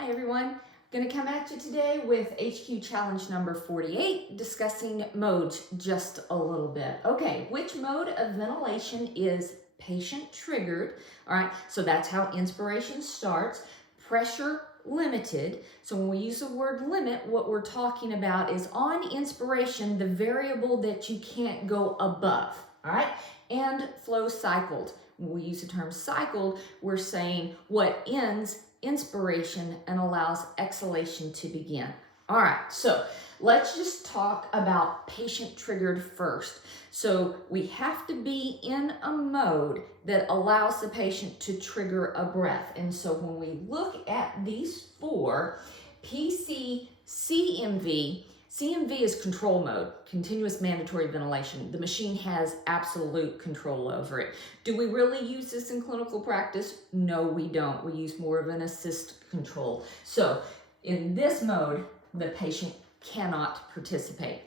Hi everyone, going to come at you today with HQ challenge number 48, discussing modes just a little bit. Okay, which mode of ventilation is patient triggered? All right, so that's how inspiration starts. Pressure limited. So when we use the word limit, what we're talking about is on inspiration, the variable that you can't go above. All right, and flow cycled. When we use the term cycled, we're saying what ends inspiration and allows exhalation to begin. All right, so let's just talk about patient triggered first. So we have to be in a mode that allows the patient to trigger a breath. And so when we look at these four, PC, CMV, CMV is control mode, continuous mandatory ventilation. The machine has absolute control over it. Do we really use this in clinical practice? No, we don't. We use more of an assist control. So in this mode, the patient cannot participate.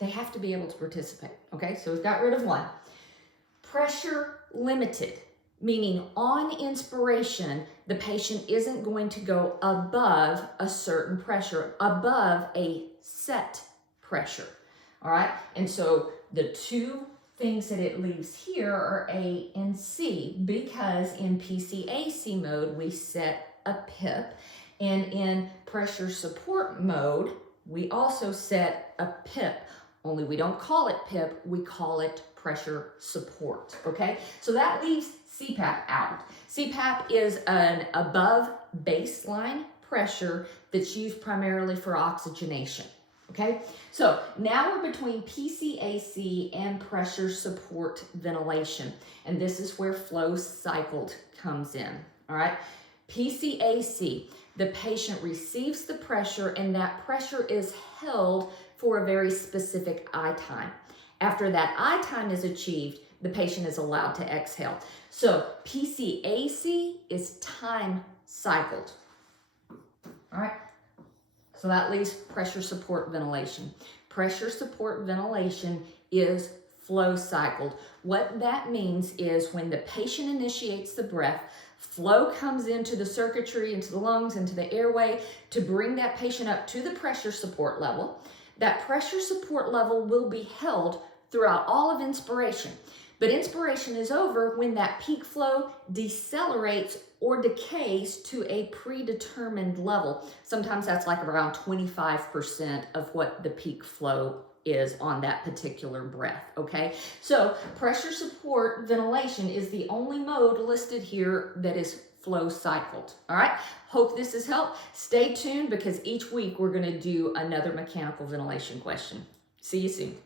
They have to be able to participate, okay? So we've got rid of one. Pressure limited, meaning on inspiration, the patient isn't going to go above a certain pressure, above a set pressure, all right? And so the two things that it leaves here are A and C, because in PCAC mode, we set a PIP, and in pressure support mode, we also set a PIP, only we don't call it PIP, we call it pressure support, okay? So that leaves CPAP out. CPAP is an above baseline pressure that's used primarily for oxygenation, okay? So now we're between PCAC and pressure support ventilation, and this is where flow cycled comes in, all right? PCAC, the patient receives the pressure and that pressure is held for a very specific I time. After that I time is achieved, the patient is allowed to exhale. So PCAC is time cycled. All right, so that leaves pressure support ventilation. Pressure support ventilation is flow cycled. What that means is when the patient initiates the breath, flow comes into the circuitry, into the lungs, into the airway to bring that patient up to the pressure support level. That pressure support level will be held throughout all of inspiration. But inspiration is over when that peak flow decelerates or decays to a predetermined level. Sometimes that's like around 25% of what the peak flow is on that particular breath, okay? So pressure support ventilation is the only mode listed here that is flow cycled, all right? Hope this has helped. Stay tuned because each week we're gonna do another mechanical ventilation question. See you soon.